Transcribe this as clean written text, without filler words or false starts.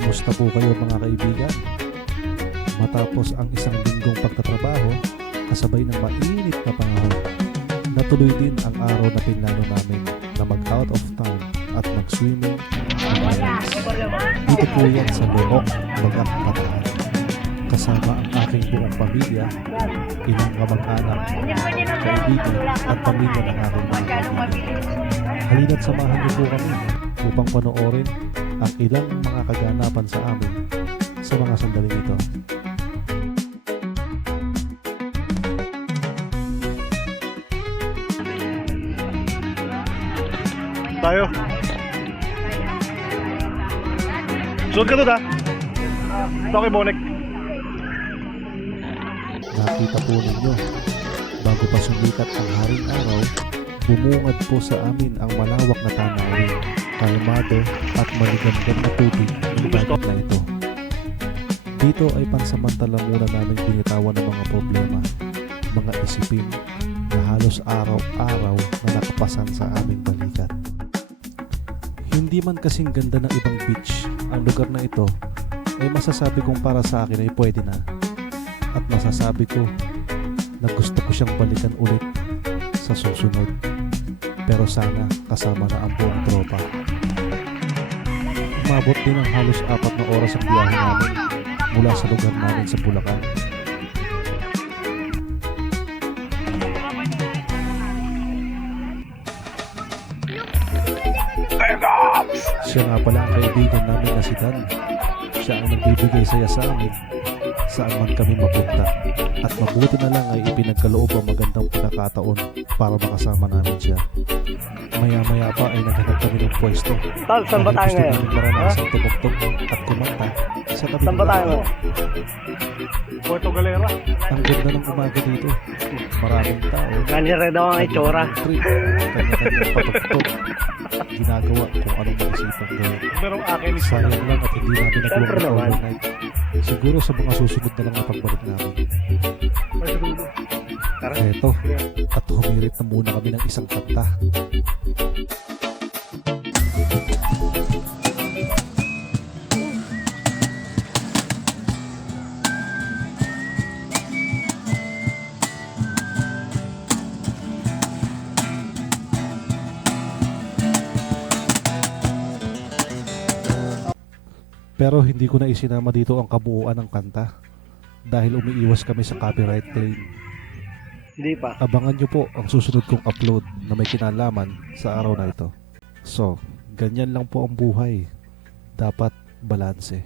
Kumusta po kayo mga kaibigan? Matapos ang isang linggong pagtatrabaho, kasabay ng mainit na panahon, natuloy din ang araw na pinlano namin na mag-out of town at mag-swimming sa islands. Dito po yan sa Look, Bagak, Bataan. Kasama ang aking buong pamilya, ilang kamag-anak, kaibigan at pamilya ng aking mga kaibigan. Halina't samahan niyo po kami upang panoorin ang ilang mga kaganapan sa amin sa mga sandaling ito. Tayo. Sunod ka doon ha. Ito kay Monek. Nakita po ninyo, bago pa sumikat ang haring araw, bumungad po sa amin ang malawak na tanawin, kalmado at maligandang na tubig ng dagat na ito. Dito ay pansamantala muna namin binitawan ng mga problema, mga isipin na halos araw-araw na nakapasan sa aming balikat. Hindi man kasing ganda ng ibang beach, ang lugar na ito ay masasabi kong para sa akin ay pwede na. At masasabi ko na gusto ko siyang balikan ulit sa susunod. Pero sana kasama na ang buong tropa. Umabot din ang halos 4 na oras ang biyahe namin mula sa lugar namin sa Bulacan. Siya nga pala ang kaibigan namin na si Dan. Siya ang nagbibigay saya sa amin saan man kami mapunta. At mabuti na lang ay ipinagkaloob ang magandang pagkakataon para makasama namin siya. Maya-maya pa ay naghanap kami ng pwesto. Tal, saan ba tayo ngayon? Gusto namin maranasang tumugtog at kumanta sa tabi Saan ba tayo ngayon? Puerto Galera. Ang ganda ng umaga dito. Maraming tao. Ganire daw ang itsura. Trip. Kanya-kanyang patugtog. Ginagawa kung anong maisipang gawin. Pero akin is Sayang lang at hindi namin Siyempre nagawa ng naman. overnight. Siguro sa mga susunod na lang na pagbalik namin. Eto, at humirit na muna kami ng isang kanta. Pero hindi ko na isinama dito ang kabuuan ng kanta dahil umiiwas kami sa copyright claim. Hindi pa. Abangan nyo po ang susunod kong upload na may kinalaman sa araw na ito. So, ganyan lang po ang buhay. Dapat balanse.